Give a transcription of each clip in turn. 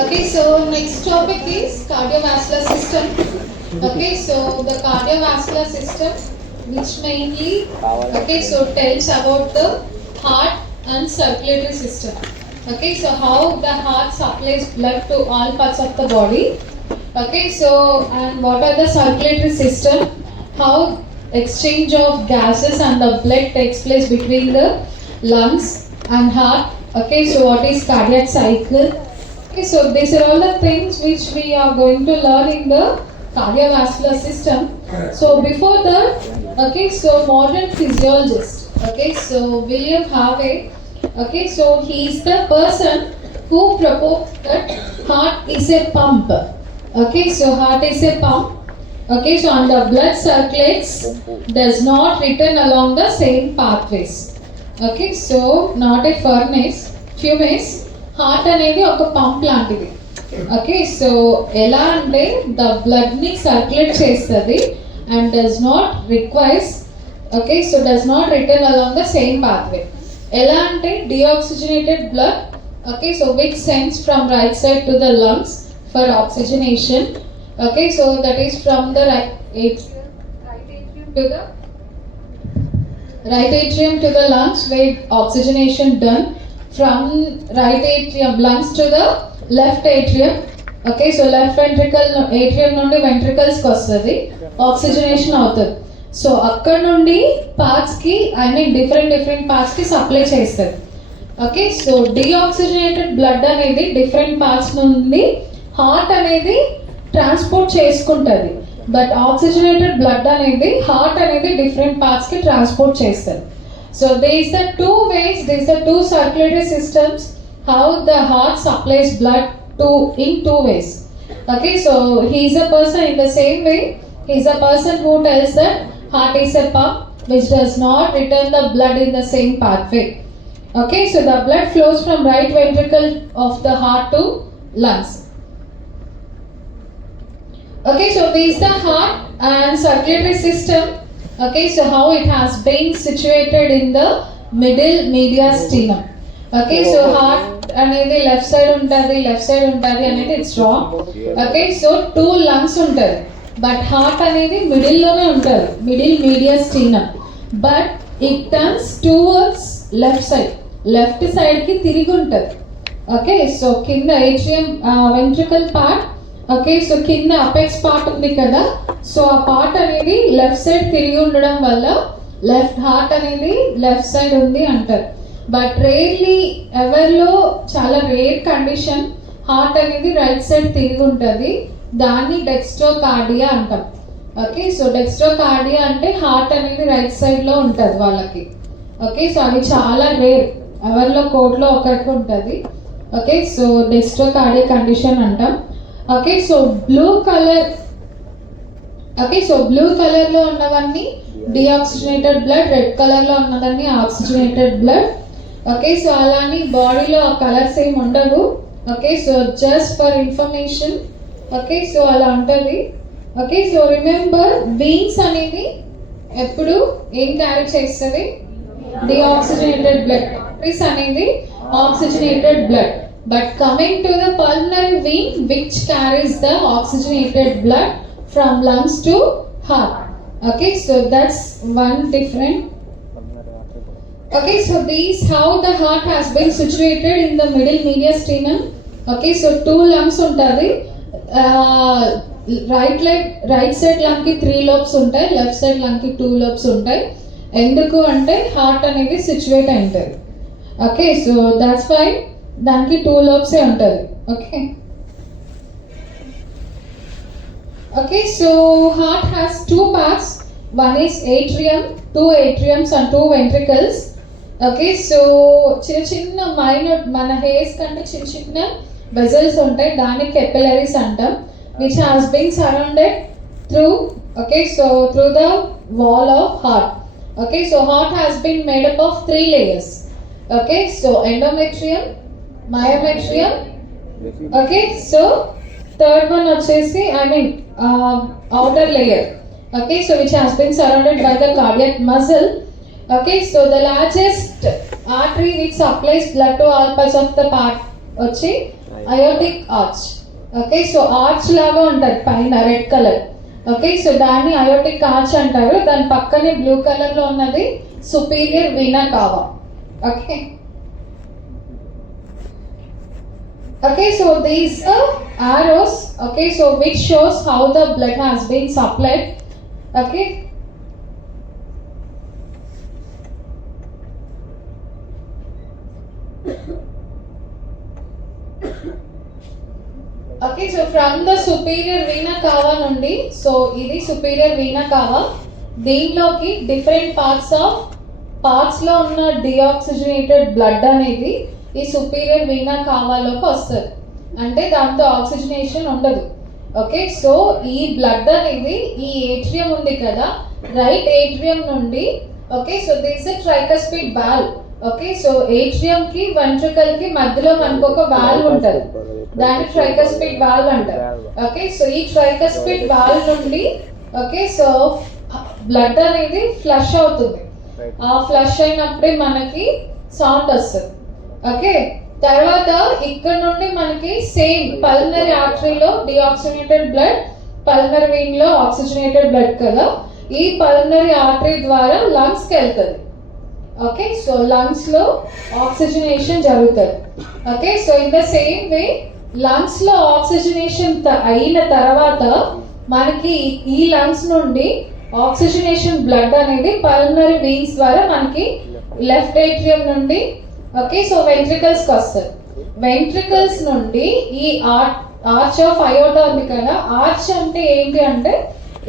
Okay, so next topic is cardiovascular system. Okay, so the cardiovascular system, which mainly, okay, so tells about the heart and circulatory system. Okay, so how the heart supplies blood to all parts of the body. Okay, so and what are the circulatory system? How exchange of gases and the blood takes place between the lungs and heart. Okay, so what is cardiac cycle? Okay, so these are all the things which we are going to learn in the cardiovascular system. So before that, okay, so modern physiologist, okay, so William Harvey, okay, so he is the person who proposed that heart is a pump. Okay, so heart is a pump. Okay, so and the blood circulates does not return along the same pathways. Okay, so not a furnace, heart అనేది ఒక పంప్ లాంటిది. Okay, so ఎలా అంటే ద బ్లడ్ని సర్క్యులేట్ చేస్తుంది and does not requires, okay, so does not return along the same pathway. ఎలా అంటే deoxygenated blood, okay, so which sense from right side to the lungs for oxygenation. Okay, so that is from the right atrium to the lungs where oxygenation done. From right atrium lungs to the left atrium. Okay, so left ventricle atrium నుండి ventricles కి వస్తుంది, ఆక్సిజనేషన్ అవుతుంది. సో అక్కడ నుండి పార్ట్స్ కి different parts కి సప్లై చేస్తుంది. Okay, so deoxygenated blood అనేది డిఫరెంట్ పార్ట్స్ నుండి హార్ట్ అనేది ట్రాన్స్పోర్ట్ చేసుకుంటుంది. బట్ ఆక్సిజనేటెడ్ బ్లడ్ అనేది హార్ట్ అనేది డిఫరెంట్ పార్ట్స్ కి ట్రాన్స్పోర్ట్ చేస్తుంది. So there is the two ways, there is the two circulatory systems how the heart supplies blood to in two ways. Okay, so he is a person in the same way, he is a person who tells that heart is a pump which does not return the blood in the same pathway. Okay, so the blood flows from right ventricle of the heart to lungs. Okay, so this is the heart and circulatory system. Okay, so how it has been situated in the middle mediastinum. Okay, so heart అనేది left side ఉంటుంది అనేది it's wrong. Okay, so two lungs ఉంటుంది but heart అనేది మిడిల్లోనే ఉంటుంది, middle mediastinum. But it turns towards left సైడ్కి తిరిగి ఉంటుంది. ఓకే, సో కింద atrium ventricle part, okay, so కింద అపెక్స్ పార్ట్ ఉంది కదా, సో ఆ పార్ట్ అనేది లెఫ్ట్ సైడ్ తిరిగి ఉండడం వల్ల హార్ట్ అనేది లెఫ్ట్ సైడ్ ఉంది అంటారు. బట్ రేర్లీ ఎవరిలో చాలా రేర్ కండిషన్ హార్ట్ అనేది రైట్ సైడ్ తిరిగి ఉంటుంది, దాన్ని డెక్స్ట్రోకార్డియా అంటాం. ఓకే, సో డెక్స్ట్రోకార్డియా అంటే హార్ట్ అనేది రైట్ సైడ్లో ఉంటుంది వాళ్ళకి. ఓకే, సో అది చాలా రేర్, ఎవరిలో కోట్లో ఒకరికి ఉంటుంది. ఓకే, సో డెక్స్ట్రోకార్డియా కండిషన్ అంటాం. ఓకే, సో బ్లూ కలర్లో ఉన్నవన్నీ డిఆక్సిజనేటెడ్ బ్లడ్, రెడ్ కలర్లో ఉన్నవన్నీ ఆక్సిజనేటెడ్ బ్లడ్. ఓకే, సో అలానే బాడీలో ఆ కలర్స్ ఏమి ఉండవు. Okay, so just for information. Okay, so అలా ఉంటుంది. ఓకే, సో రిమెంబర్ వీన్స్ అనేది ఎప్పుడు ఏం క్యారీ చేస్తుంది? Deoxygenated blood. ఆర్టరీస్ అనేది oxygenated blood. But coming to the pulmonary vein which carries the oxygenated blood from lungs to heart. Okay, so that's one different. Okay, so these how the heart has been situated in the middle mediastinum. Okay, so two lungs untadi, right side lung ki 3 lobes ఉంటాయి, left side lung ki 2 lobes ఉంటాయి. ఎందుకు అంటే హార్ట్ అనేది సిచ్యువేట్ అయి ఉంటుంది. Okay, so that's why దానికి 2 lobes ఉంటుంది. Okay, okay, so heart has 2 parts. One is atrium, 2 atriums and 2 ventricles. Okay, so చిన్న మైనర్ మన హెయిర్స్ కంటే చిన్న వెజల్స్ ఉంటాయి, దాన్ని కెపిలరీస్ అంటాం, which has been surrounded through, okay, so through the wall of heart. Okay, so heart has been made up of 3 layers. Okay, so endometrium, myometrium. Okay, so third one వచ్చేసి outer layer. Okay, so which has been surrounded by the cardiac muscle. Okay, so the largest artery which supplies blood to all parts of the వచ్చి aortic arch. Okay, so arch లాగా ఉంటుంది పైన red colour. Okay, so దాన్ని aortic arch అంటారు. దాని పక్కనే blue colour లో ఉన్నది సుపీరియర్ వీనా కావా. Okay, okay, so these are arrows, okay, so which shows how the blood has been supplied. Okay, okay, so from the superior vena cava nundi, so ఇది superior vena cava, దీంట్లోకి different parts లో ఉన్న deoxygenated blood అనేది ఈ superior vena కావాలోకి వస్తుంది. అంటే దాంతో ఆక్సిజనేషన్ ఉండదు. ఓకే, సో ఈ బ్లడ్ అనేది ఈ ఏట్రియం ఉంది కదా, రైట్ ఏట్రియం నుండి, okay, so this is tricuspid valve. Okay, so atrium కి వెంట్రికల్ కి మధ్యలో మనకు ఒక వాల్వ్ ఉంటుంది, దాన్ని ట్రైకస్పిడ్ వాల్వ్ అంటారు. ఓకే, సో ఈ ట్రైకస్పిడ్ వాల్వ్ నుండి, ఓకే, సో బ్లడ్ అనేది ఫ్లష్ అవుతుంది. ఆ ఫ్లష్ అయినప్పుడే మనకి సౌండ్ వస్తుంది. ఓకే, తర్వాత ఇక్కడ నుండి మనకి సేమ్ పల్మనరీ ఆర్టరీలో డిఆక్సిజనేటెడ్ బ్లడ్, పల్మనరీ వెయిన్ లో ఆక్సిజనేటెడ్ బ్లడ్ కదా, ఈ పల్మనరీ ఆర్టరీ ద్వారా లంగ్స్ కి వెళ్తుంది. ఓకే, సో లంగ్స్ లో ఆక్సిజనేషన్ జరుగుతుంది. Okay, so in the same way lungs లో ఆక్సిజనేషన్ అయిన తర్వాత మనకి ఈ లంగ్స్ నుండి ఆక్సిజనేషన్ బ్లడ్ అనేది పల్మనరీ వెయిన్స్ ద్వారా మనకి లెఫ్ట్ ఏట్రియం నుండి, ఓకే, సో వెంట్రికల్స్ కి వస్తుంది. వెంట్రికల్స్ నుండి ఈ ఆర్చ్ ఆఫ్ అయోటా ఉంది కదా, ఆర్చ్ అంటే ఏంటి అంటే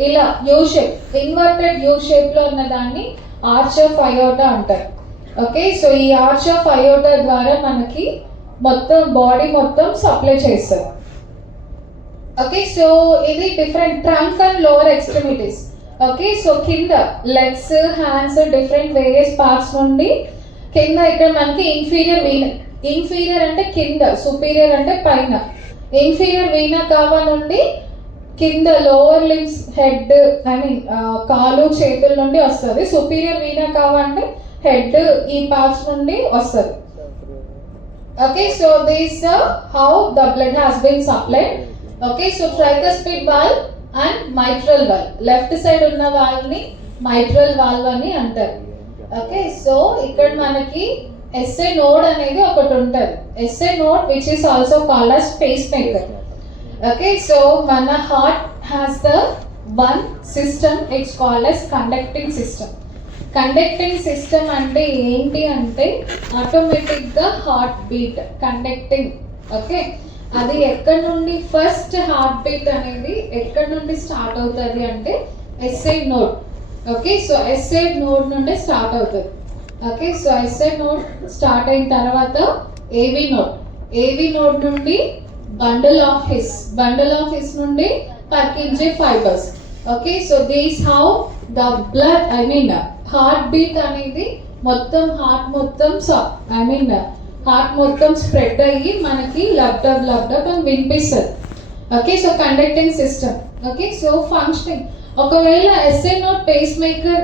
ఇలా U shape, inverted U shape లో ఉన్న దాన్ని ఆర్చ్ ఆఫ్ అయోటా అంటారు. ఓకే, సో ఈ ఆర్చ్ ఆఫ్ అయోటా ద్వారా మనకి మొత్తం బాడీ మొత్తం సప్లై చేస్తారు. ఓకే, సో ఇది different trunk and lower extremities. Okay, so కింద legs, hands, different various parts నుండి కింద ఇక్కడ మనకి ఇన్ఫీరియర్ వీనా, ఇన్ఫీరియర్ అంటే కింద, సుపీరియర్ అంటే పైన. ఇన్ఫీరియర్ వీనా కావా నుండి కింద lower limbs, head, I mean కాలు, చేతుల నుండి వస్తుంది. సుపీరియర్ వీనా కావా అంటే హెడ్, ఈ పార్ట్స్ నుండి వస్తుంది. Okay, so this how the blood has been supplied. Okay, so tricuspid valve and mitral valve, left side ఉన్న వాల్వ్ ని మైట్రల్ వాల్వ్ అని అంటారు. ఓకే, సో ఇక్కడ మనకి ఎస్ఏ నోడ్ అనేది ఒకటి ఉంటుంది. SA node which is also called as pacemaker. Okay, so మన heart has the one system, it's called as conducting system. Conducting system అంటే ఏంటి అంటే ఆటోమేటిక్ గా హార్ట్ బీట్ కండక్టింగ్. ఓకే, అది ఎక్కడ నుండి ఫస్ట్ హార్ట్ బీట్ అనేది ఎక్కడ నుండి స్టార్ట్ అవుతుంది అంటే SA node. Okay, so SA node నుండి స్టార్ట్ అవుతుంది. Okay, so SA node start అయిన తర్వాత ఏవి నోడ్, ఏవి నోడ్ నుండి బండల్ ఆఫ్ హిస్ నుండి Purkinje fibres. Okay, so this how the blood, I mean heart beat అనేది మొత్తం హార్ట్ మొత్తం స్ప్రెడ్ అయ్యి మనకి లబ్డబ్ అని వినిపిస్తుంది. Okay, so conducting system. Okay, so functioning, ఒకవేళ ఎస్ఏ నోట్ పేస్ మేకర్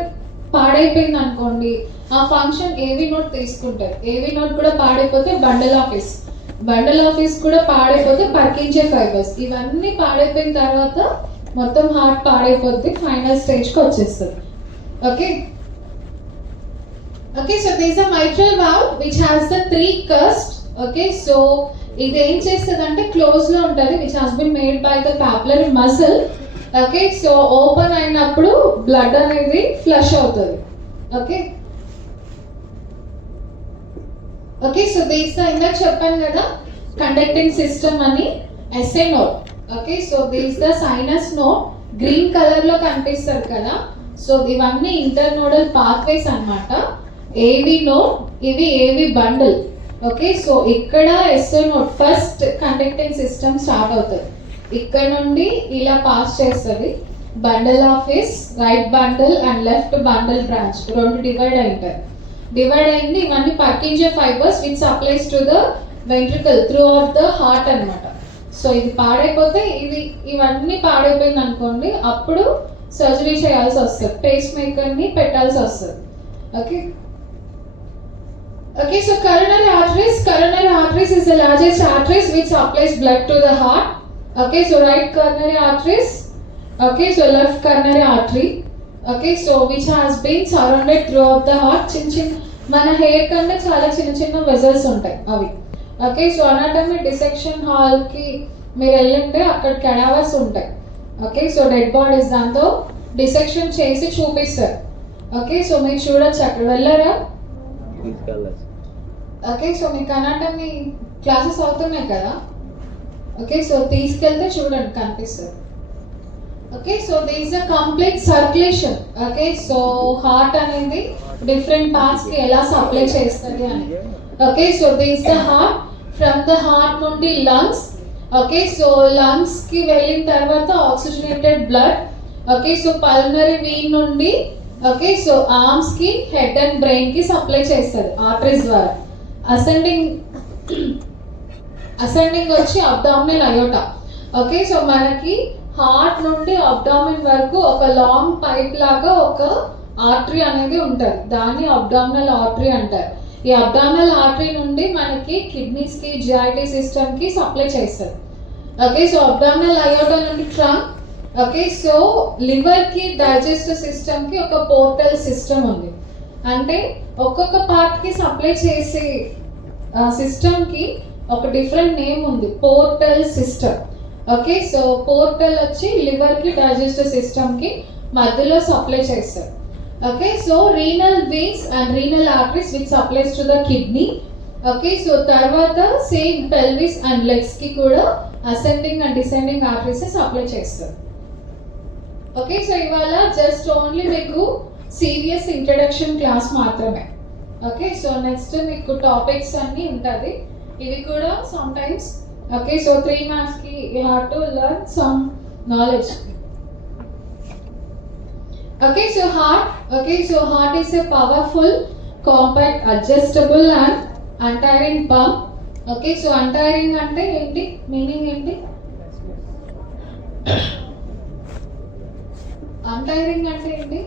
పాడైపోయింది అనుకోండి, ఆ ఫంక్షన్ ఏవి నోట్ తీసుకుంటారు. ఏవి నోట్ కూడా పాడైపోతే బండల్ ఆఫీస్ కూడా పాడైపోతే పర్కించే ఫైబర్స్, ఇవన్నీ పాడైపోయిన తర్వాత మొత్తం హార్ట్ పాడైపోద్ది, ఫైనల్ స్టేజ్కి వచ్చేస్తుంది. Okay, okay, so there is a mitral valve which has the three cusps. Okay, so ఇది ఏం చేస్తుంది అంటే క్లోజ్ లో ఉంటుంది, which has been made by the papillary muscle. Okay, so open అయినప్పుడు బ్లడ్ అనేది ఫ్లష్ అవుతుంది. ఓకే, ఓకే, సో దిస్ ఇందాక చెప్పాను కదా కండక్టింగ్ సిస్టమ్ అని, SA node. Okay, so this the sinus node, green colour లో కనిపిస్తుంది కదా, సో ఇవన్నీ ఇంటర్నోడల్ పాత్వేస్ అన్నమాట. ఏవి నోడ్, ఇవి ఏవి బండిల్. ఓకే, సో ఇక్కడ SA node first conducting system start అవుతుంది, ఇక్కడ నుండి ఇలా పాస్ చేస్తుంది. Bundle of His, right bundle and left bundle branch రెండు డివైడ్ అయింది. ఇవన్నీ Purkinje fibres which supplies to the ventricle throughout the heart అన్నమాట. సో ఇది పాడైపోతే, ఇవన్నీ పాడైపోయింది అనుకోండి, అప్పుడు సర్జరీ చేయాల్సి వస్తుంది, పేస్ మేకర్ ని పెట్టాల్సి వస్తుంది. Okay, Okay, so coronary arteries is the largest arteries which supplies blood to the heart. Okay, so right coronary arteries, okay, so left coronary artery, okay, so which has been surrounded throughout the heart. మన హెయిర్ కంటే చాలా చిన్న చిన్న వెజల్స్ ఉంటాయి అవి. Okay, so anatomy dissection హాల్కి మీరు వెళ్ళింటే అక్కడ కెడావర్స్ ఉంటాయి. ఓకే, సో డెడ్ బాడీస్ దాంతో డిసెక్షన్ చేసి చూపిస్తారు. ఓకే, సో మీరు చూడొచ్చు అక్కడ వెళ్ళారా? ఓకే, సో మీకు అనాటమీ క్లాసెస్ అవుతున్నాయి కదా. ఓకే, సో తీసుకెళ్తే చూడండి కనిపిస్తుంది. Okay, so this is a complete circulation. Okay, so heart అనేది డిఫరెంట్ పార్ట్స్ కి ఎలా సప్లై చేస్తుంది అని. Okay, so this the heart, from the heart నుండి లంగ్స్. ఓకే, సో లంగ్స్ కి వెళ్ళిన తర్వాత oxygenated blood. Okay, so pulmonary Wien నుండి ఓకే, సో ఆర్మ్స్ కి, హెడ్ అండ్ బ్రెయిన్ కి సప్లై చేస్తుంది ఆర్టరీస్ ద్వారా. అసెండింగ్ వచ్చి అబ్డామినల్ అయోటా. ఓకే, సో మనకి హార్ట్ నుండి అబ్డామిన్ వరకు ఒక లాంగ్ పైప్ లాగా ఒక ఆర్టరీ అనేది ఉంటుంది, దాన్ని అబ్డామినల్ ఆర్టరీ అంటారు. ఈ అబ్డామినల్ ఆర్టరీ నుండి మనకి కిడ్నీస్ కి, జిఐటి సిస్టమ్ కి సప్లై చేస్తారు. ఓకే, సో అబ్డామినల్ అయోటా నుండి ట్రంక్. ఓకే, సో లివర్ కి, డైజెస్టివ్ సిస్టమ్ కి ఒక పోర్టల్ సిస్టమ్ ఉంది. అంటే ఒక్కొక్క పార్ట్ కి సప్లై చేసే సిస్టమ్ కి ఒక డిఫరెంట్ నేమ్ ఉంది, portal system. Okay, so portal వచ్చి లివర్ కి, డైజెస్టివ్ సిస్టమ్ కి మధ్యలో సప్లై చేస్తారు. Okay, so renal veins and renal arteries which supplies to the kidney. Okay, so తర్వాత సేమ్ పెల్విస్ అండ్ లెగ్స్ కి కూడా ascending and descending arteries supply చేస్తారు. ఓకే, సో ఇవాళ జస్ట్ ఓన్లీ మీకు సీరియస్ ఇంట్రడక్షన్ క్లాస్ మాత్రమే. ఓకే, సో నెక్స్ట్ మీకు టాపిక్స్ అన్నీ ఉంటుంది, ఇవి కూడా some times. Okay, so 3 marks ki you have to learn some knowledge. Okay, so heart is a powerful, compact, adjustable and untiring pump. Okay, so untiring ante enti, meaning enti? Untiring ante enti?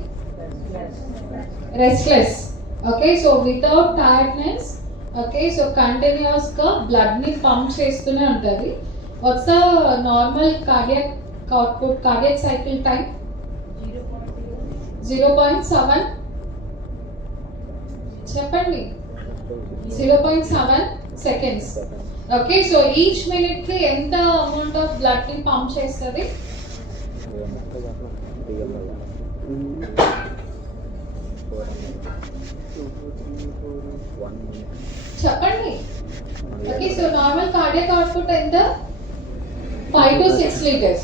Restless. Okay, so without tiredness. Okay, so continuous గా బ్లడ్ ని పంప్ చేస్తూనే ఉంటుంది. What's the normal cardiac output, cardiac cycle time? 0.7. చెప్పండి, 0.7 seconds. Okay, so each minute కి ఎంత amount of blood ని పంప్ చేస్తుంది? చెప్పండి. Okay, so normal cardiac output ఎంత? 5 to 6 liters.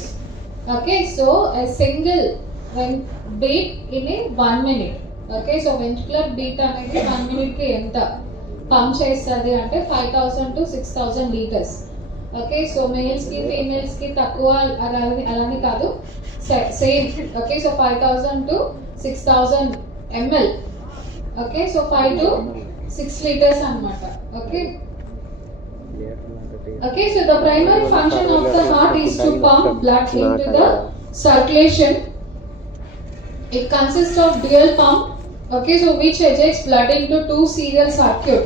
Okay, so a single beat in a 1 minute. Okay, so ventricular beat అనేది 1 minute కి ఎంత పంప్ చేస్తుంది అంటే 5000 to 6000 liters. ఓకే, సో మేల్స్ కి, ఫీమేల్స్ కి తక్కువ అలానే కాదు, సేమ్. ఓకే, సో 5000 to 6000 ml. ఓకే, సో 5 to 6 liters అన్నమాట. Okay, okay, so the primary function of the heart is to pump blood into the circulation. It consists of dual pump, okay, so which ejects blood into 2 serial circuit.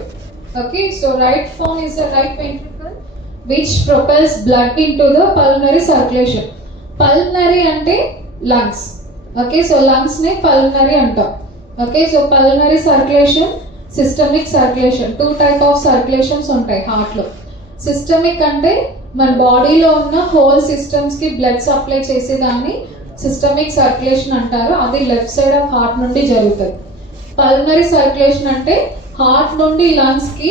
Okay, so right form is the right ventricle which propels blood into the pulmonary circulation. Pulmonary ante lungs. Okay, so lungs ne pulmonary antam. Okay, so pulmonary circulation, systemic circulation. 2 type of circulations ఉంటాయి heart లో. Systemic అంటే మన బాడీలో ఉన్న whole systems కి blood supply చేసేదాన్ని systemic circulation అంటారు, అది లెఫ్ట్ సైడ్ ఆఫ్ హార్ట్ నుండి జరుగుతుంది. పల్మనరీ సర్క్యులేషన్ అంటే హార్ట్ నుండి లంగ్స్ కి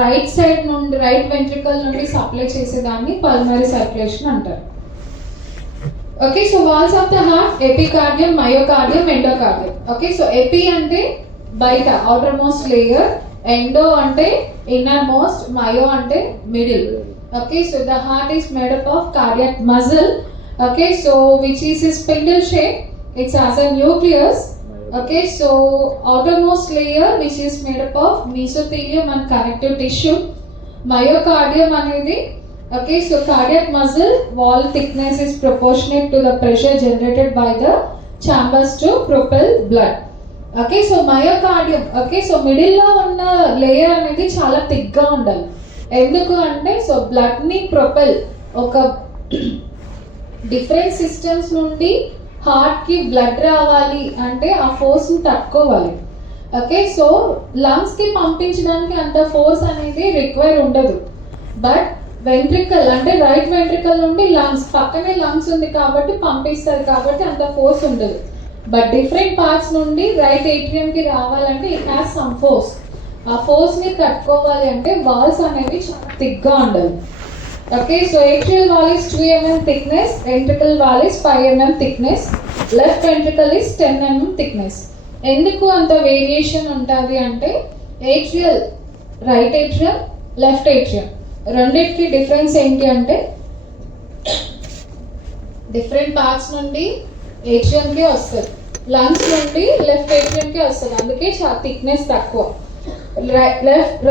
రైట్ సైడ్ నుండి, రైట్ వెంట్రికల్ నుండి సప్లై చేసేదాన్ని పల్మనరీ సర్క్యులేషన్ అంటారు. Okay, so walls of the heart, epicardium, myocardium, endocardium. Okay, so epi అంటే బయట, అవుటర్ మోస్ట్ లేయర్, ఎండో అంటే ఇన్నర్ మోస్ట్, మయో అంటే middle. Okay, so the heart is made up of cardiac muscle. Okay, so which is a spindle shape. It has a nucleus. Okay, so outermost layer which is made up of mesothelium and connective tissue. Myocardium anedi. Okay, so cardiac muscle wall thickness is proportionate to the pressure generated by the chambers to propel blood. Okay so myocardium, okay so మిడిల్లో ఉన్న లేయర్ అనేది చాలా థిక్గా ఉండాలి. ఎందుకు అంటే సో బ్లడ్ని ప్రొపెల్ ఒక డిఫరెంట్ సిస్టమ్స్ నుండి హార్ట్కి బ్లడ్ రావాలి అంటే ఆ ఫోర్స్ని తట్టుకోవాలి. ఓకే సో లంగ్స్కి పంపించడానికి అంత ఫోర్స్ అనేది రిక్వైర్ ఉండదు. బట్ వెంట్రికల్ అంటే రైట్ వెంట్రికల్ నుండి లంగ్స్ పక్కనే లంగ్స్ ఉంది కాబట్టి పంపిస్తారు కాబట్టి అంత ఫోర్స్ ఉండదు. బట్ డిఫరెంట్ పార్ట్స్ నుండి రైట్ ఏట్రియంకి రావాలంటే ఇట్ హ్యాస్ సమ్ ఫోర్స్. ఆ ఫోర్స్ని తట్టుకోవాలి అంటే వాల్స్ అనేవి చాలా థిక్గా ఉండాలి. Okay so atrial wall is 2 mm thickness, ventricle wall is 5 mm thickness, left ventricle is 10 mm thickness. ఎందుకు అంత వేరియేషన్ ఉంటుంది అంటే atrial right atrium left atrium రెండింటికి డిఫరెన్స్ ఏంటి అంటే డిఫరెంట్ పార్ట్స్ నుండి ఏట్రియంకి వస్తుంది, లంగ్స్ నుండి లెఫ్ట్ ఏట్రియంకి వస్తుంది, అందుకే థిక్నెస్ తక్కువ.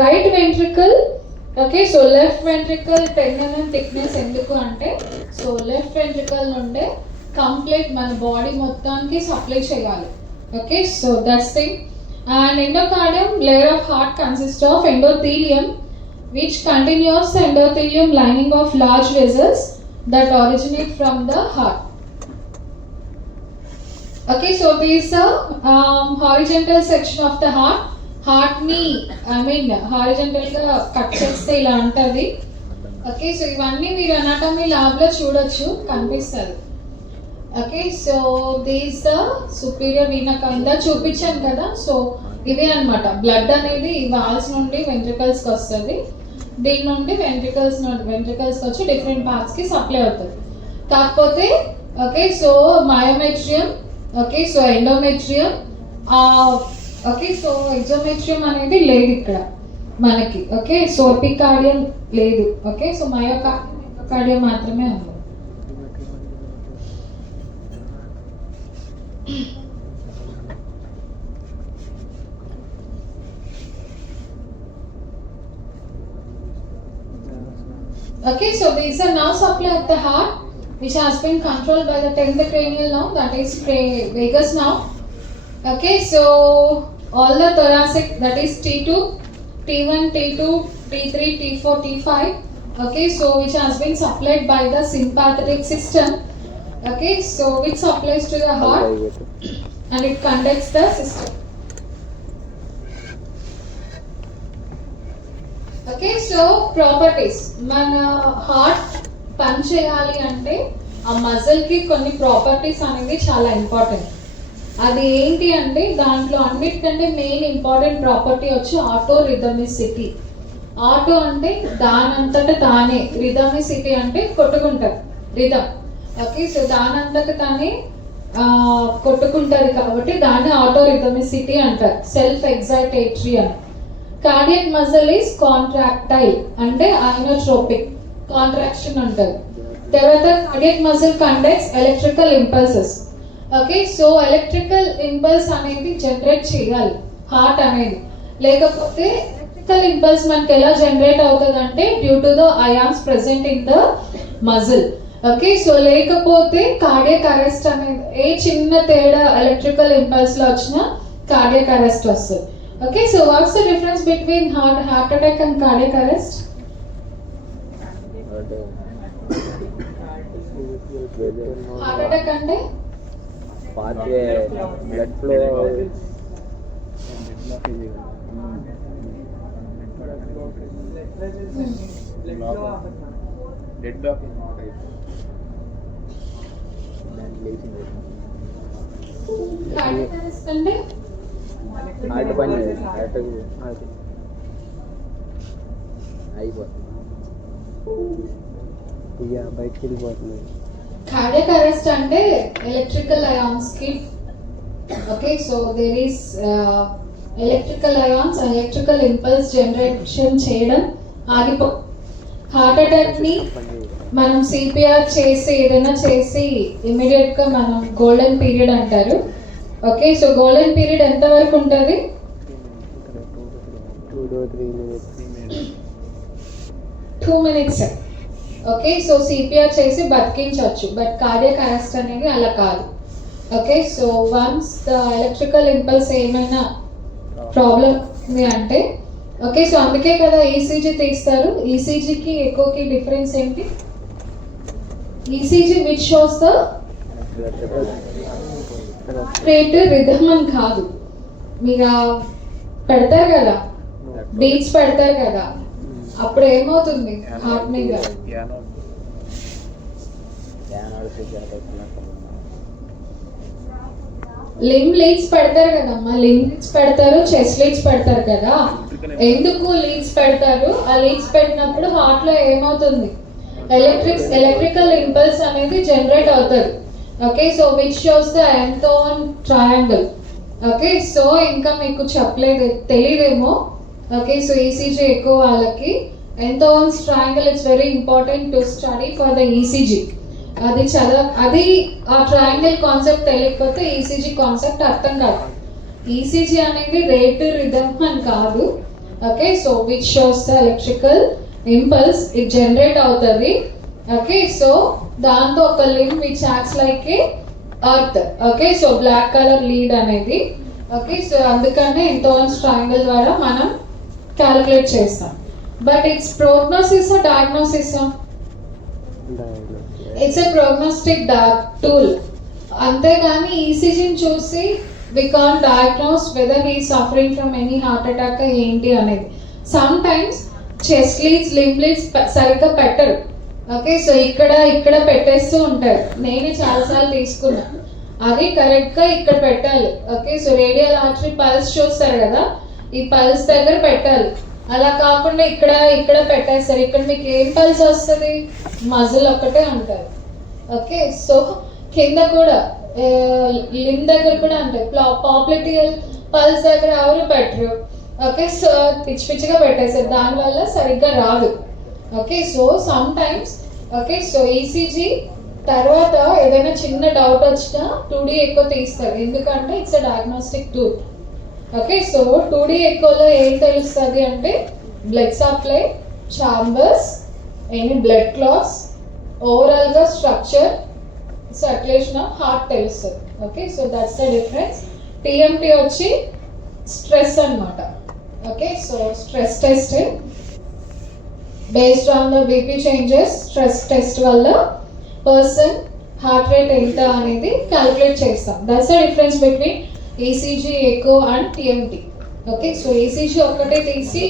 Right ventricle okay so left ventricle 10 mm thickness ఎందుకు అంటే సో లెఫ్ట్ వెంట్రికల్ నుండే కంప్లీట్ మన బాడీ మొత్తానికి సప్లై చేయాలి. Okay so that's thing. And endocardium layer of heart consist of endothelium which continues the endothelium lining of large vessels that originate from the heart. Okay, so this is a horizontal section of the heart. Heart ni horizontal ga cut cheste ila untadi. Okay, so ivanni meer anatomy lab lo chudochu kanpistadi. Okay, so this is the superior vena cava చూపించాను కదా. సో ఇవే అన్నమాట బ్లడ్ అనేది వాల్స్ నుండి వెంట్రికల్స్ కి వస్తుంది, దీని నుండి వెంట్రికల్స్ వచ్చి డిఫరెంట్ పార్ట్స్ కి సప్లై అవుతుంది. కాకపోతే okay so myometrium okay so endometrium okay so exometrium అనేది లేదు ఇక్కడ మనకి. ఓకే సో ఎపికార్డియం లేదు. ఓకే సో మయోకార్డియం మాత్రమే ఉంది. Okay, so there is a nerve supply of the heart which has been controlled by the 10th cranial nerve, that is vagus nerve. Okay, so all the thoracic, that is T2, T1, T2, T3, T4, T5. Okay, so which has been supplied by the sympathetic system. Okay, so which supplies to the heart and it conducts the system. Okay so properties మన హార్ట్ పని చేయాలి అంటే ఆ మజిల్కి కొన్ని ప్రాపర్టీస్ అనేవి చాలా ఇంపార్టెంట్. అది ఏంటి అంటే దాంట్లో అన్నిటికంటే మెయిన్ ఇంపార్టెంట్ ప్రాపర్టీ వచ్చి ఆటో రిథమిసిటీ. ఆటో అంటే దానంతట తానే, రిథమిసిటీ అంటే కొట్టుకుంటారు రిథమ్. ఓకే సో దానంతట తానే కొట్టుకుంటారు కాబట్టి దాన్ని ఆటో రిథమిసిటీ అంటారు. సెల్ఫ్ ఎగ్జైటేటరీ అని. కార్డియక్ మజిల్ ఈస్ కాంట్రాక్టైల్ అంటే ఐనోట్రోపిక్ కాంట్రాక్షన్ అంటారు. తర్వాత cardiac muscle conducts electrical impulses. Okay so electrical impulse అనేది జనరేట్ చేయాలి హార్ట్ అనేది, లేకపోతే ఎలక్ట్రికల్ ఇంపల్స్ మనకి ఎలా జనరేట్ అవుతుంది అంటే due to the ions present in the muscle. Okay so లేకపోతే కార్డియక్ అరెస్ట్ అనేది ఏ చిన్న తేడా ఎలక్ట్రికల్ ఇంపల్స్ లో వచ్చినా కార్డియక్ అరెస్ట్ వస్తుంది. Okay, so what's the difference between heart attack and cardiac arrest? Heart attack ante పార్ట్వే blood flow dead block is not cardiac arrest ante heart పని heart అయిపోతుంది ఇక బయటికి వెళ్ళిపోతుంది. cardiac arrest అంటే electrical ions ki okay so there is electrical ions electrical impulse generation చేయడం ఆగిపో. Heart attack ని మనం సిపిఆర్ చేసి ఏదైనా చేసి ఇమీడియట్ గా మనం గోల్డెన్ పీరియడ్ అంటారు. ఓకే సో గోల్డెన్ పీరియడ్ ఎంత వరకు ఉంటుంది? 2 minutes. ఓకే సో సిపిఆర్ చేసి బతికించవచ్చు. బట్ కార్డియాక్ అరెస్ట్ అనేది అలా కాదు. Okay so once the electrical impulse ఏమైనా ప్రాబ్లం ఉంది అంటే ఓకే సో అందుకే కదా ఈసీజీ తీస్తారు. ఈసీజీకి ఎక్కువకి డిఫరెన్స్ ఏంటి? ECG which shows the rate rhythm అని కాదు, మీరు పెడతారు కదా బీట్స్ పెడతారు కదా అప్పుడు ఏమవుతుంది హార్ట్ మీద లిమ్ లీడ్స్ పెడతారు కదమ్మా, లిమ్ లీడ్స్ పెడతారు, చెస్ట్ లీడ్స్ పెడతారు కదా. ఎందుకు లీడ్స్ పెడతారు? ఆ లీడ్స్ పెట్టినప్పుడు హార్ట్ లో ఏమవుతుంది ఎలక్ట్రికల్ ఇంపల్స్ అనేది జనరేట్ అవుతుంది. Okay so which shows the Einthoven triangle. Okay so ఇంకా మీకు చెప్పలేదు తెలియదేమో. ఓకే సో ఈసీజీ ఎక్కువ వాళ్ళకి Einthoven's triangle it's very important to study for the ECG. అది ఆ ట్రయాంగిల్ కాన్సెప్ట్ తెలియకపోతే ఈసీజీ కాన్సెప్ట్ అర్థం కాదు. ఈసీజీ అనేది రేట్ రిథమ్ అని కాదు. Okay so which shows the electrical impulse it generate అవుతుంది. ఓకే సో దాంతో ఒక link which acts like A earth. Okay so black colour lead అనేది. ఓకే సో అందుకనే ఎంతోన్స్ ట్రయాంగిల్ ద్వారా మనం క్యాలిక్యులేట్ చేస్తాం. But it's prognosis diagnosis? It's a prognostic tool. అంతేగాని ఈసీజీని చూసి we can't diagnose whether he suffering from any heart attack ఏంటి అనేది. Sometimes chest leads limb leads సరిగ్గా పెట్టరు. ఓకే సో ఇక్కడ పెట్టేస్తూ ఉంటారు. నేనే చాలాసార్లు తీసుకున్నా. అది కరెక్ట్గా ఇక్కడ పెట్టాలి. Okay so radial artery pulse చూస్తారు కదా, ఈ పల్స్ దగ్గర పెట్టాలి. అలా కాకుండా ఇక్కడ పెట్టేస్తారు. ఇక్కడ మీకు ఏం పల్స్ వస్తుంది? మజిల్ ఒక్కటే ఉంటుంది. ఓకే సో కింద కూడా లిమ్ దగ్గర కూడా ఉంటాయి. పాప్లిటియల్ పల్స్ దగ్గర ఎవరు పెట్టరు. ఓకే సో పిచ్చిగా పెట్టేస్తారు, దానివల్ల సరిగ్గా రాదు. Okay so sometimes okay so ECG తర్వాత ఏదైనా చిన్న డౌట్ వచ్చినా 2D ఎక్కువ తీస్తారు. ఎందుకంటే it's a diagnostic tool. Okay so 2D ఎక్కువలో ఏం తెలుస్తుంది అంటే blood supply, chambers, any blood clots, ఓవరాల్గా స్ట్రక్చర్, సర్క్యులేషన్ ఆఫ్ హార్ట్ తెలుస్తుంది. Okay so that's the difference. TMT వచ్చి స్ట్రెస్ అన్నమాట. Okay so stress test based on the BP changes, stress test వల్ల person heart rate ఎంత అనేది క్యాలిక్యులేట్ చేస్తాం. That's the difference between ECG echo and TMT. Okay so ECG ఒక్కటే తీసి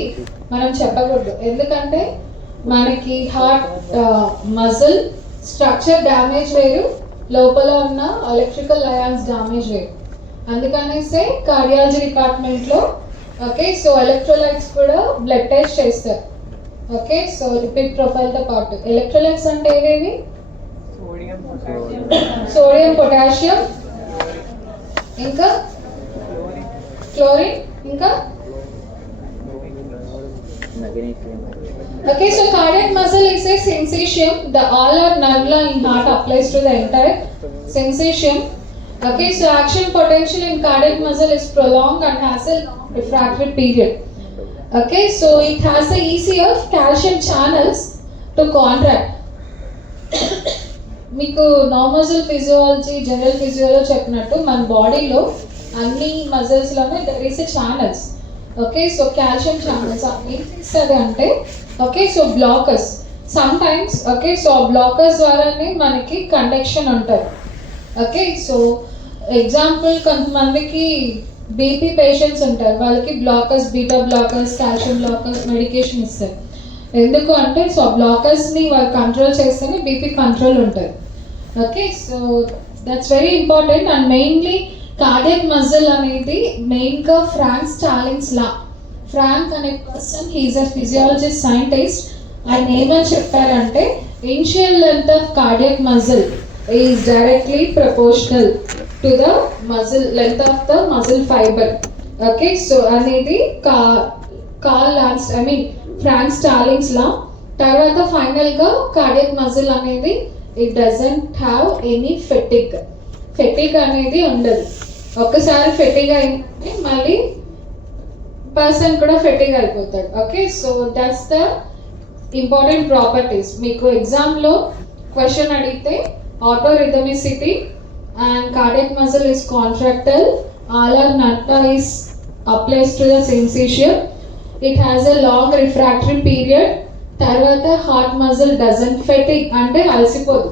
మనం చెప్పకూడదు, ఎందుకంటే మనకి హార్ట్ మజిల్ స్ట్రక్చర్ డ్యామేజ్ వేరు, లోపల ఉన్న ఎలక్ట్రికల్ అయాన్స్ డ్యామేజ్ వేరు. అందుకనేసే కార్డియాలజీ డిపార్ట్మెంట్లో ఓకే సో ఎలక్ట్రోలైట్స్ కూడా బ్లడ్ టెస్ట్ చేస్తారు. ఓకే సో లిపిడ్ ప్రొఫైల్తో పాటు ఎలక్ట్రోలైట్స్ అంటే ఏవేవి? సోడియం, పొటాషియం, ఇంకా క్లోరిన్, ఇంకా okay so cardiac muscle is a sensation. The all or nerve in heart applies to the entire sensation. Okay so action potential in cardiac muscle is prolonged and has a refractory period. Okay so it has the ECF calcium channels to contract. మీకు normal physiology general ఫిజియోలో చెప్పినట్టు మన బాడీలో అన్ని మజిల్స్లోనే there is a channels. Okay so calcium channels ఏం చేస్తుంది అంటే okay so blockers sometimes. Okay so blockers ద్వారానే మనకి కండక్షన్ ఉంటుంది. ఓకే సో ఎగ్జాంపుల్ కొంతమందికి బీపీ పేషెంట్స్ ఉంటారు, వాళ్ళకి blockers, beta blockers, calcium blockers medication ఇస్తారు. ఎందుకు అంటే సో బ్లాకర్స్ని వాళ్ళు కంట్రోల్ చేస్తేనే బీపీ కంట్రోల్ ఉంటుంది. Okay so that's very important. And mainly cardiac muscle అనేది మెయిన్గా ఫ్రాంక్ స్టాలిన్స్ లా. ఫ్రాంక్ అనే పర్సన్ హీఈస్ అ ఫిజియాలజిస్ట్ సైంటిస్ట్. ఆయన ఏమని చెప్పారంటే initial length of cardiac muscle is directly proportional to the muscle length of the muscle fibre. Okay so అనేది curl lance Frank Stalin's లా. తర్వాత ఫైనల్గా cardiac muscle అనేది it doesn't have any fatigue అనేది ఉండదు. ఒక్కసారి ఫెటిగ్ అయితే మళ్ళీ పర్సన్ కూడా ఫెటిగ్ అయిపోతాడు. Okay so that's the important properties. మీకు ఎగ్జామ్లో క్వశ్చన్ అడిగితే ఆటో రిథమిసిటీ, and cardiac muscle is contractile. Alar natta is applies to the syncytium. It has a long refractory period. తర్వాత హార్ట్ మజిల్ డజంట్ ఫెటిగ్ అంటే అలసిపోదు.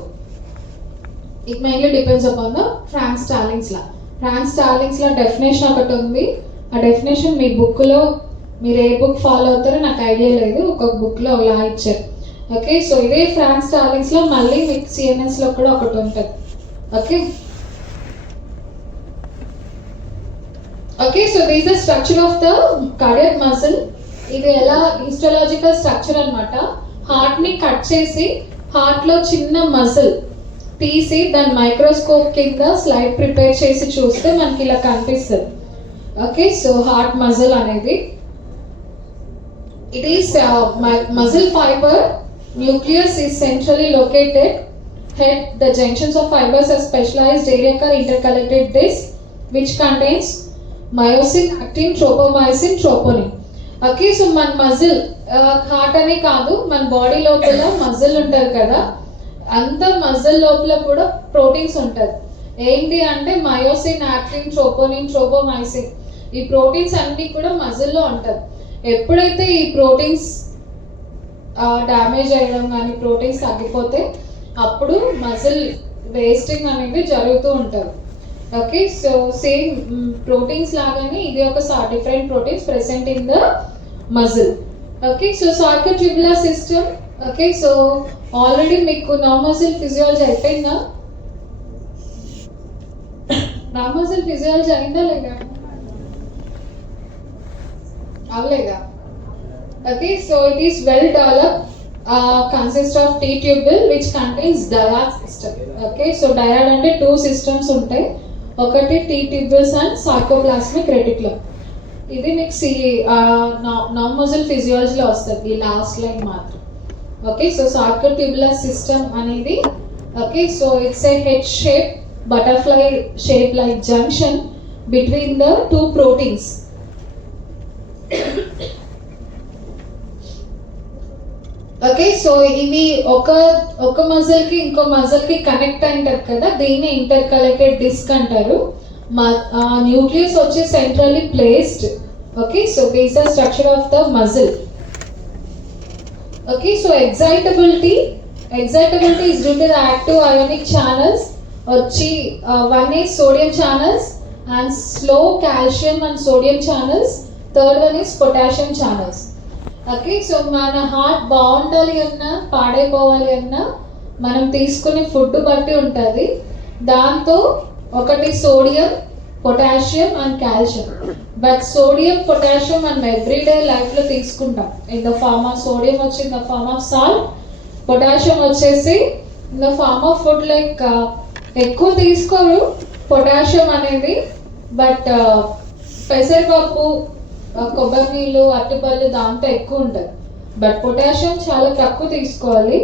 It mainly depends upon the Frank Starling's law. Frank Starling's law definition ఒకటి ఉంది. ఆ డెఫినేషన్ మీ బుక్లో మీరు ఏ book follow అవుతారో నాకు ఐడియా లేదు, ఒక్కొక్క బుక్లో అలా ఇచ్చారు. ఓకే, సో ఇదే ఫ్రాంక్ స్టాలింగ్స్లో మళ్ళీ మీకు సిఎన్ఎస్లో కూడా ఒకటి ఉంటుంది. Okay okay, so this the structure of the cardiac muscle. ఇది ఎలా హిస్టలాజికల్ స్ట్రక్చర్ అనమాట. హార్ట్ని కట్ చేసి హార్ట్లో చిన్న మజిల్ తీసి దాని మైక్రోస్కోప్ కింద స్లైడ్ ప్రిపేర్ చేసి చూస్తే మనకి ఇలా కనిపిస్తుంది. ఓకే, సో హార్ట్ మజిల్ అనేది it is muscle fiber. Nucleus is centrally located. Head, the junctions of fibers are specialized area called intercalated disc, which contains myosin, actin, tropomyosin, troponin. Okay, so మన muscle heart అనే కాదు, మన బాడీ లోపల మజిల్ ఉంటుంది కదా, అంత మజిల్ లోపల కూడా ప్రోటీన్స్ ఉంటుంది. ఏంటి అంటే మయోసిన్, యాక్టిన్, ట్రోపోనిన్, ట్రోపోమైసిన్, ఈ ప్రోటీన్స్ అన్నీ కూడా మజిల్లో ఉంటుంది. ఎప్పుడైతే ఈ ప్రోటీన్స్ డ్యామేజ్ అయ్యడం కానీ ప్రోటీన్స్ తగ్గిపోతే అప్పుడు మజిల్ వేస్టింగ్ అనేది జరుగుతూ ఉంటుంది. ఓకే, సో సేమ్ ప్రోటీన్స్ లాగానే ఇది ఒక different proteins present in the muscle. Okay, so sarcotubular system. Okay, so already మీకు నర్వ్ మజిల్ ఫిజియాలజీ అయిపోయిందా? నర్వ్ మజిల్ ఫిజియాలజీ అయిందా లేదా? అవలేదా? Okay, so it is well developed, consist of T tubule which contains dyad system. Okay, so dyad అంటే 2 systems ఉంటాయి, ఒకటి T tubules and sarcoplasmic reticulum. ఇది మీకు నర్వ్ మజిల్ ఫిజియాలజీలో వస్తుంది, ఈ లాస్ట్ లైన్ మాత్రం. ఓకే, సో సార్కోట్యూబులర్ సిస్టమ్ అనేది, okay, so it's a head shape, butterfly shape like junction between the 2 proteins. Okay, so ఇవి ఒక మజిల్ కి ఇంకో మజిల్ కి కనెక్ట్ అయింటారు కదా, దీన్ని ఇంటర్కలెక్టెడ్ డిస్క్ అంటారు. న్యూక్లియస్ వచ్చి centrally placed. Okay, so this the structure of the muscle. Okay, so excitability is due to the active ionic channels వచ్చి one is sodium channels and slow calcium and sodium channels. Third one is potassium channels. Okay, so మన హార్ట్ బాగుండాలి అన్నా పాడైపోవాలి అన్నా మనం తీసుకునే ఫుడ్ బట్టి ఉంటుంది. దాంతో ఒకటి sodium, potassium and calcium. But sodium, potassium మనం ఎవ్రీడే లైఫ్లో తీసుకుంటాం in the form of sodium వచ్చి in the form of salt, potassium వచ్చేసి in the form of food. Like ఎక్కువ తీసుకోరు పొటాషియం అనేది, బట్ పెసరపప్పు, కొబ్బరి నీళ్ళు, అరటిపళ్ళు దాంతో ఎక్కువ ఉంటుంది. బట్ పొటాషియం చాలా తక్కువ తీసుకోవాలి.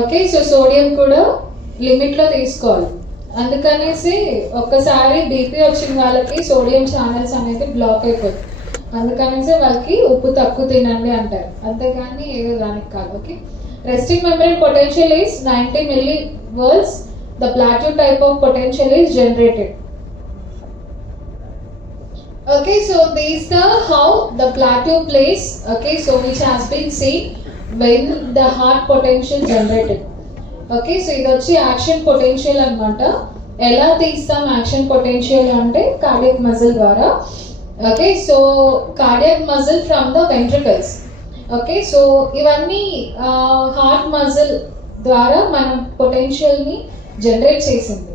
ఓకే, సో సోడియం కూడా లిమిట్లో తీసుకోవాలి. అందుకనేసి ఒక్కసారి బీపీ వచ్చిన వాళ్ళకి సోడియం ఛానల్స్ అనేది బ్లాక్ అయిపోతుంది. అందుకనేసి వాళ్ళకి ఉప్పు తక్కువ తినండి అంటారు, అంతేగాని ఏదో దానికి కాదు. Okay, resting membrane potential is 90 millivolts. The plateau type of potential is generated. Okay, so this is the how the plateau plays. Okay, so which has been seen when the heart potential generated. Okay, so ఇది వచ్చి action potential అన్నమాట. ఎలా తీస్తాం action potential అంటే cardiac muscle ద్వారా. Okay, so cardiac muscle from the ventricles. Okay, so ఇవన్నీ heart muscle ద్వారా మనం పొటెన్షియల్ని జనరేట్ చేసింది.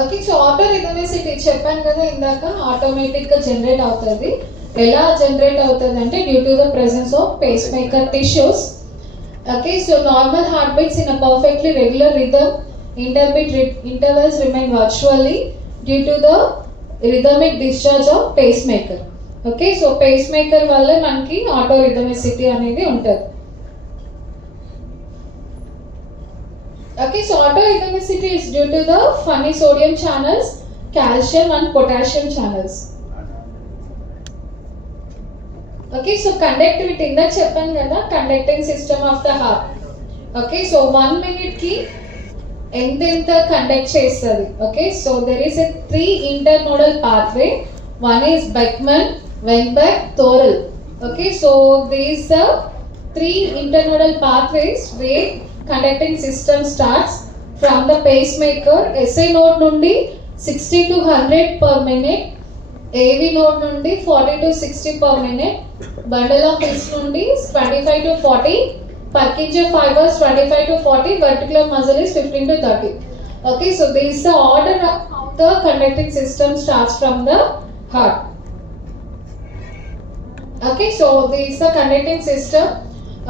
ఓకే, సో ఆటో రిథమిసిటీ చెప్పాను కదా ఇందాక, ఆటోమేటిక్గా జనరేట్ అవుతుంది. ఎలా జనరేట్ అవుతుంది అంటే due to the presence of pacemaker tissues. Okay, so normal heart beats in a perfectly regular rhythm, intervals remain virtually due to the rhythmic discharge of pacemaker. Okay, so pacemaker వల్ల మనకి ఆటో రిథమిసిటీ అనేది ఉంటుంది. Okay, so autorhythmicity is due to the funny sodium channels, calcium and potassium channels. Okay, so conductivity inda cheppan kada, conducting system of the heart. Okay, so 1 minute ki ఎంత కండక్ట్ చేస్తుంది. Okay, so there is a 3 internodal pathway. One is Beckman, Wenberg, Thorel. Okay, so these are 3 internodal pathways where conducting system starts from the pacemaker. SA node nundi 60 to 100 per minute, AV node nundi 40 to 60 per minute, bundle of his nundi 25 to 40, Purkinje fibers 25 to 40, vertical muscle is 15 to 30. Okay, so this is the order of how the conducting system starts from the heart. Okay, so this is the conducting system.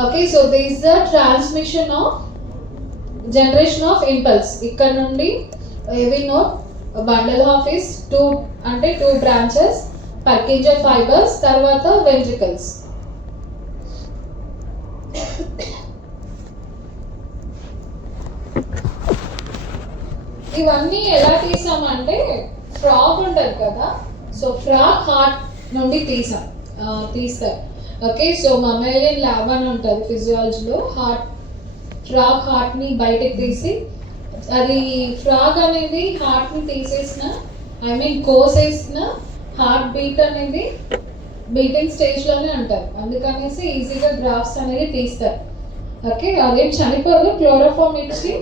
Okay, so this is the transmission of generation of impulse. ఇక్కడ నుండి AV node, bundle of is 2 అంటే 2 branches, Purkinje fibers, తర్వాత ventricles. ఇవన్నీ ఎలా తీసామంటే ఫ్రాగ్ ఉంటుంది కదా, so frog heart నుండి తీస్తారు. ఓకే, సో మమ్మేలియన్ ల్యాబ్ అని ఉంటుంది ఫిజియాలజీలో, ఫ్రాగ్ హార్ట్ని బయటకు తీసి, అది ఫ్రాగ్ అనేది హార్ట్ని తీసేసిన, కోసేసిన హార్ట్ బీట్ అనేది బీటింగ్ స్టేజ్లోనే అంటారు, అందుకనేసి ఈజీగా గ్రాఫ్స్ అనేది తీస్తారు. ఓకే, అదేం చనిపోదు, క్లోరోఫామ్ ఇచ్చి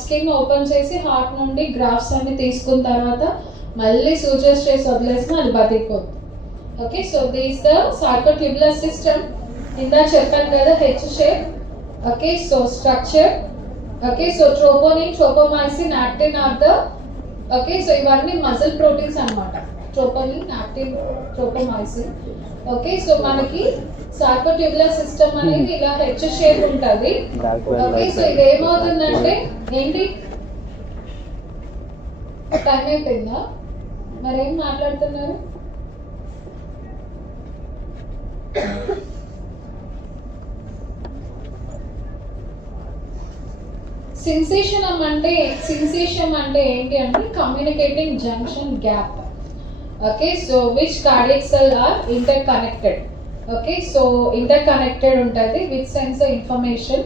స్కిన్ ఓపెన్ చేసి హార్ట్ నుండి గ్రాఫ్స్ అన్ని తీసుకున్న తర్వాత మళ్ళీ సూచర్స్ చేసి వదిలేసిన అది బతికిపోతుంది. Okay, so this the sarcotubular system. ఇందా చెప్పాను కదా H shape. Okay, so structure. Okay, so troponin, tropomyosin, actin are the, okay, so ఇవన్నీ మజిల్ ప్రోటీన్స్ అన్నమాట. Troponin, actin, tropomyosin. Okay, so మనకి సార్కోట్యూబులర్ సిస్టమ్ అనేది ఇలా హెచ్ షేప్ ఉంటుంది. Okay, so ఇది ఏమవుతుందంటే ఏంటి, టైం అయిపోయిందా, మరేం మాట్లాడుతున్నారు? సిన్సేషన్ అంటే ఏంటి అంటే communicating junction gap. Okay, so which cardiac cell are interconnected. Okay, so interconnected ఉంటుంది which sense information.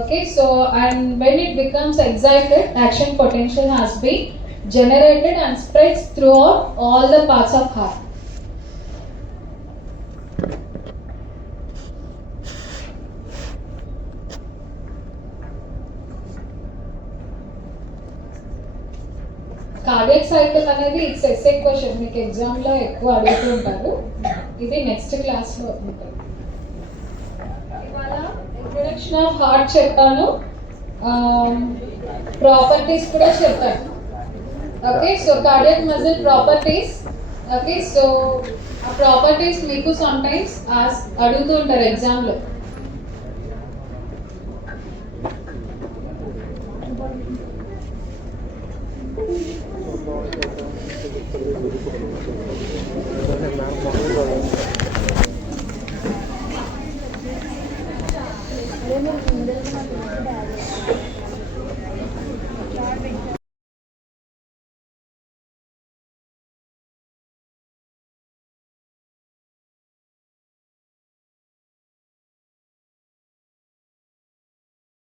Okay, so and when it becomes excited, action potential has been generated and spreads throughout all the parts of heart. Cardiac cycle అనేది it's essay question, మీకు ఎగ్జామ్లో ఎక్కువ అడుగుతుంటారు. ఇది next క్లాస్లో ఉంటుంది. ఇవాళ ఇంట్రొడక్షన్ ఆఫ్ హార్ట్ చెప్పాను, ప్రాపర్టీస్ కూడా చెప్పాను. Okay, so cardiac muscle properties. Okay, so ఆ ప్రాపర్టీస్ మీకు సమ్ టైమ్స్ అడుగుతూ ఉంటారు ఎగ్జామ్లో.